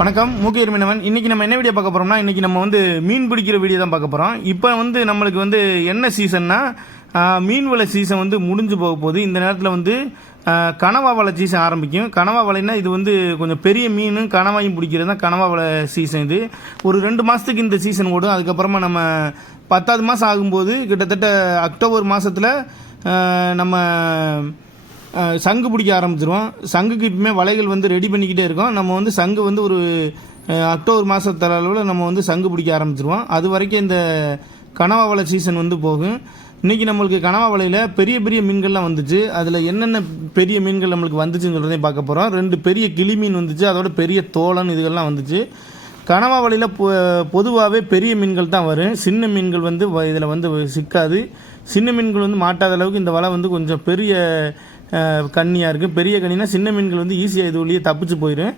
வணக்கம் மூக்கையர் மீனவன். இன்னைக்கு நம்ம என்ன வீடியோ பார்க்க போறோம்னா இன்னைக்கு நம்ம வந்து மீன் பிடிக்கிற வீடியோ தான் பார்க்க போறோம். இப்போ வந்து நம்மளுக்கு வந்து என்ன சீசன்னா மீன் வலை சீசன் வந்து முடிஞ்சு போக போகுது. இந்த நேரத்தில் வந்து கனவா வலை சீசன் ஆரம்பிக்கும். கனவா வலைன்னா இது வந்து கொஞ்சம் பெரிய மீனும் கனவாயும் பிடிக்கிறது தான் கனவா வலை சீசன் இது. ஒரு ரெண்டு மாதத்துக்கு இந்த சீசன் ஓடும். அதுக்கப்புறமா நம்ம பத்தாவது மாதம் ஆகும்போது கிட்டத்தட்ட அக்டோபர் மாதத்தில் நம்ம சங்கு பிடிக்க ஆரம்பிச்சிருவோம். சங்குக்கு இப்பவுமே வலைகள் வந்து ரெடி பண்ணிக்கிட்டே இருக்கோம். நம்ம வந்து சங்கு வந்து ஒரு அக்டோபர் மாதத்தர அளவில் நம்ம வந்து சங்கு பிடிக்க ஆரம்பிச்சிருவோம். அது வரைக்கும் இந்த கனவா வலை சீசன் வந்து போகும். இன்றைக்கி நம்மளுக்கு கனவா வலையில் பெரிய பெரிய மீன்கள்லாம் வந்துச்சு. அதில் என்னென்ன பெரிய மீன்கள் நம்மளுக்கு வந்துச்சுன்னு சொல்கிறதையும் பார்க்க போகிறோம் ரெண்டு பெரிய கிளி மீன் வந்துச்சு. அதோட பெரிய தோலன் இதுகள்லாம் வந்துச்சு. கனவா வலையில் பொதுவாகவே பெரிய மீன்கள் தான் வரும். சின்ன மீன்கள் வந்து இதில் வந்து சிக்காது. சின்ன மீன்கள் வந்து மாட்டாத அளவுக்கு இந்த வலை வந்து கொஞ்சம் பெரிய கண்ணியாக இருக்குது பெரிய கண்ணினா சின்ன மீன்கள் வந்து ஈஸியாக இது வழியே தப்பிச்சு போயிடும்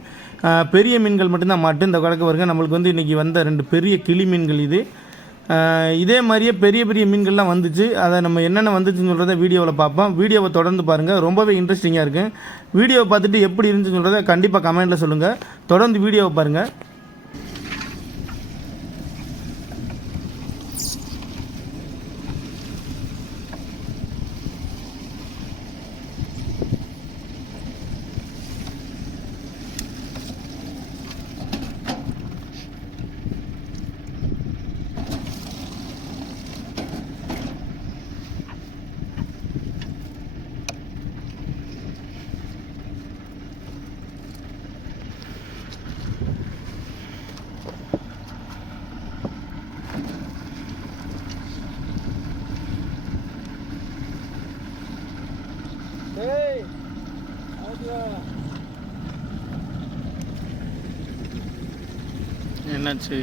பெரிய மீன்கள் மட்டும்தான் மாட்டு. இந்த கணக்கு வருங்க நம்மளுக்கு வந்து இன்றைக்கி வந்த ரெண்டு பெரிய கிளி மீன்கள் இது. இதே மாதிரியே பெரிய பெரிய மீன்கள்லாம் வந்துச்சு. அதை நம்ம என்னென்ன வந்துச்சுன்னு சொல்கிறத வீடியோவில் பார்ப்போம். வீடியோவை தொடர்ந்து பாருங்கள் ரொம்பவே இன்ட்ரெஸ்டிங்காக இருக்கும் வீடியோவை பார்த்துட்டு எப்படி இருந்துச்சுன்னு சொல்கிறத கண்டிப்பாக கமெண்ட்டில் சொல்லுங்கள் தொடர்ந்து வீடியோவை பாருங்கள் என்னாச்சு?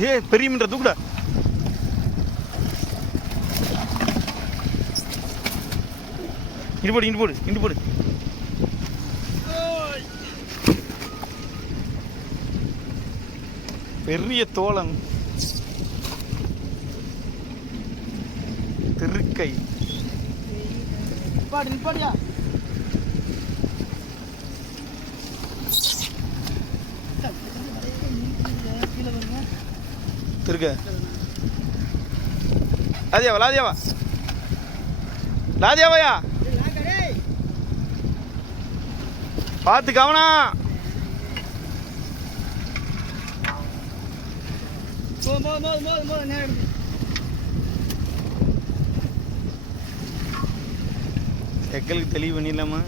ஏ பெரிய மீன் தூக்குடா இண்டு போடு இண்டு போடு இண்டு போடு. பெரிய தோளன் திருக்கை. நிப்பாடு நிப்பாடியா கீழே வருங்க திருக்க லாதியாவா லாதியாவா? லாதியாவாயா? பார்த்து நேரம் எக்கலுக்கு தெளிவு பண்ணிடலாமா?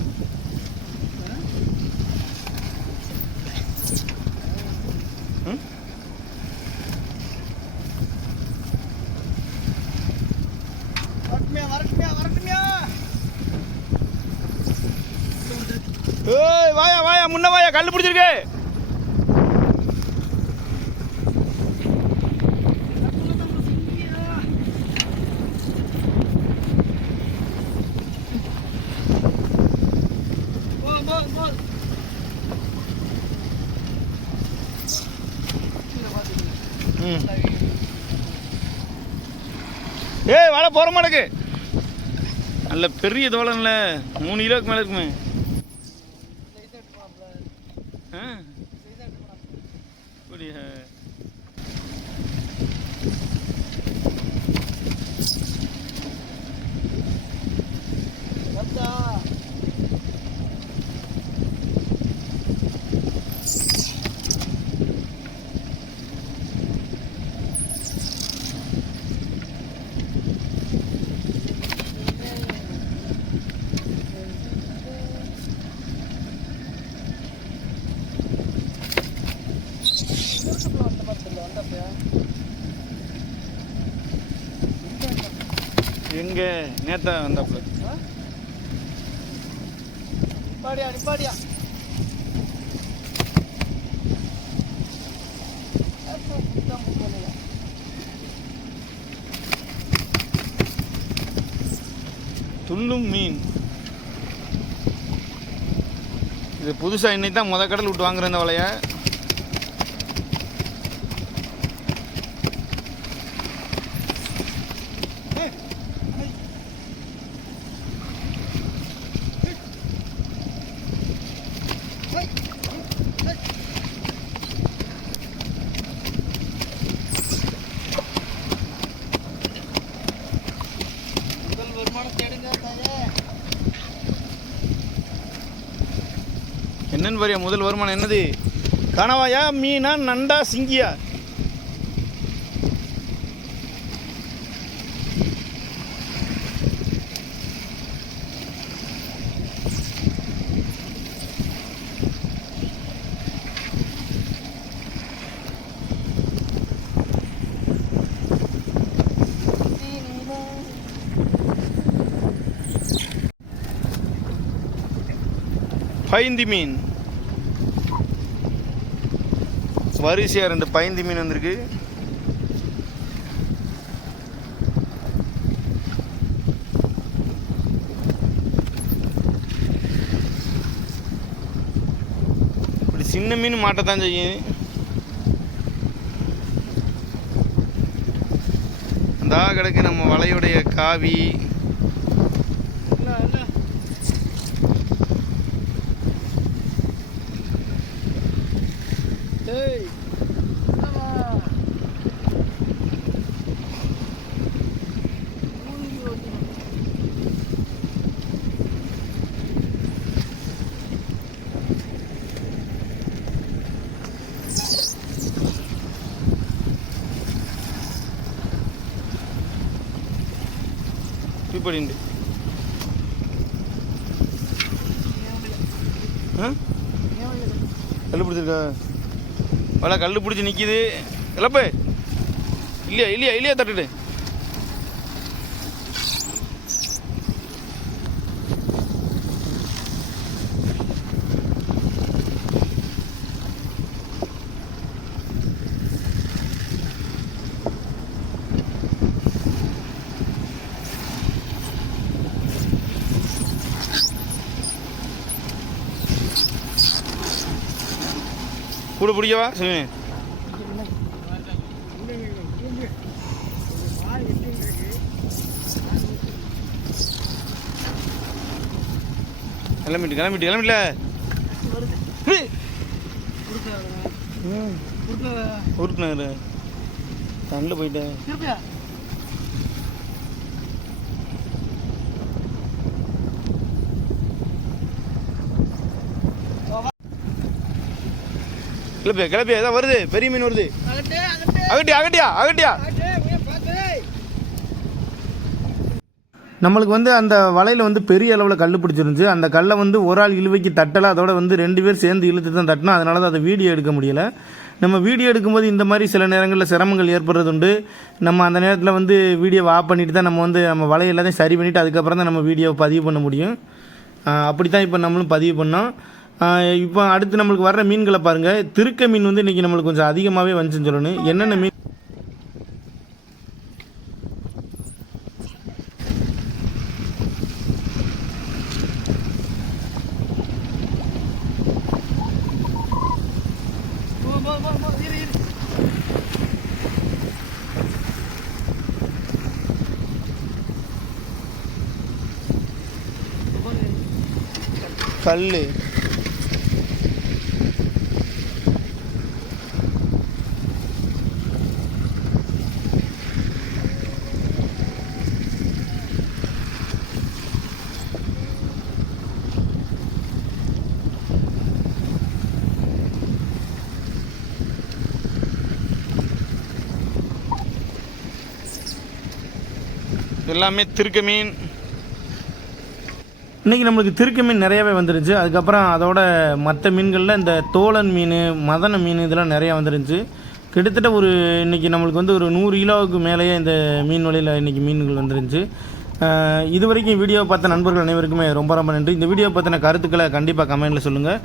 கல் பிடிச்சிருக்கு. போ போ ம். ஏய் வாழ போற மாட்டேக்கு நல்ல பெரிய தோழன்ல மூணு கிலோக்கு மேலே இருக்குமே. হ্যাঁ করি হ্যাঁ দাদা எங்கே நேத்தா வந்தாப்புல. நிப்பாடியா நிப்பாடியா. துள்ளும் மீன். இது புதுசாக இன்னைக்கு தான் முத கடல் விட்டு வாங்குற இந்த வலையை. என்னன்னு பாரியா முதல் வருமானம் என்னது? கனவாயா மீனா நண்டா சிங்கியா? பைந்தி மீன். வரிசையாக ரெண்டு பைந்தி மீன் வந்திருக்கு. இப்படி சின்ன மீன் மாட்டத்தான் செய்யும். அந்த கிடக்கு நம்ம வலையுடைய காவி. పడింది கல் பிடிச்சிருக்கா வலை கல் பிடிச்சி நிற்கிது இல்லப்ப இல்லையா இல்லையா இல்லையா தட்டுடு. கூட பிடிக்கவா? சரி கிளம்பிட்டு கிளம்பிட்டு கிளம்பிட்டல. உருட்டுனாரு கண்ணில் போயிட்டேன். கிளப்பியா கிளப்பியா ஏதோ வருது பெரிய மீன் வருது. அகட்டே அகட்டே. அகட்டியா அகட்டியா அகட்டியா? நம்மளுக்கு வந்து அந்த வலையில் வந்து பெரிய அளவில் கல் பிடிச்சிருந்துச்சு. அந்த கல்லை வந்து ஒரு ஆள் இழுவைக்கு தட்டலை அதோட வந்து ரெண்டு பேர் சேர்ந்து இழுத்து தான் தட்டினோம். அதனால தான் அதை வீடியோ எடுக்க முடியல. நம்ம வீடியோ எடுக்கும்போது இந்த மாதிரி சில நேரங்களில் சிரமங்கள் ஏற்படுறது உண்டு. நம்ம அந்த நேரத்தில் வந்து வீடியோவை ஆஃப் பண்ணிட்டு தான் நம்ம வந்து நம்ம வலை எல்லாத்தையும் சரி பண்ணிவிட்டு அதுக்கப்புறம் தான் நம்ம வீடியோவை பதிவு பண்ண முடியும். அப்படி தான் இப்போ நம்மளும் பதிவு பண்ணோம். இப்போ அடுத்து நம்மளுக்கு வர்ற மீன்களை பாருங்கள் திருக்க மீன் வந்து இன்றைக்கி நம்மளுக்கு கொஞ்சம் அதிகமாகவே வந்துச்சுன்னு சொல்லணும். என்னென்ன மீன்? கல்லு. கல் எல்லாமே திருக்க மீன். இன்றைக்கி நம்மளுக்கு திருக்க மீன் நிறையாவே வந்துருச்சு அதுக்கப்புறம் அதோட மற்ற மீன்களில் இந்த தோழன் மீன் மதன மீன் இதெல்லாம் நிறையா வந்துருந்துச்சு. கிட்டத்தட்ட ஒரு இன்றைக்கி நம்மளுக்கு வந்து ஒரு நூறு கிலோவுக்கு மேலேயே இந்த மீன் வலையில் இன்றைக்கி மீன்கள் வந்துருந்துச்சு. இது வரைக்கும் வீடியோ பார்த்த நண்பர்கள் அனைவருக்குமே ரொம்ப ரொம்ப நன்றி. இந்த வீடியோ பற்றின கருத்துக்களை கண்டிப்பாக கமெண்டில் சொல்லுங்கள்